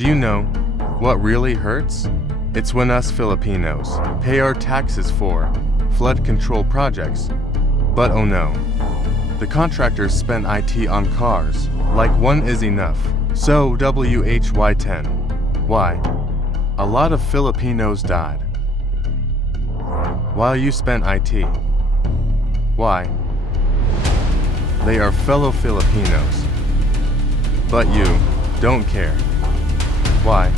Do you know what really hurts? It's when us Filipinos pay our taxes for flood control projects. But oh no, the contractors spent IT on cars like one is enough. So WHY10. Why? A lot of Filipinos died while you spent IT. Why? They are fellow Filipinos. But you don't care. Why?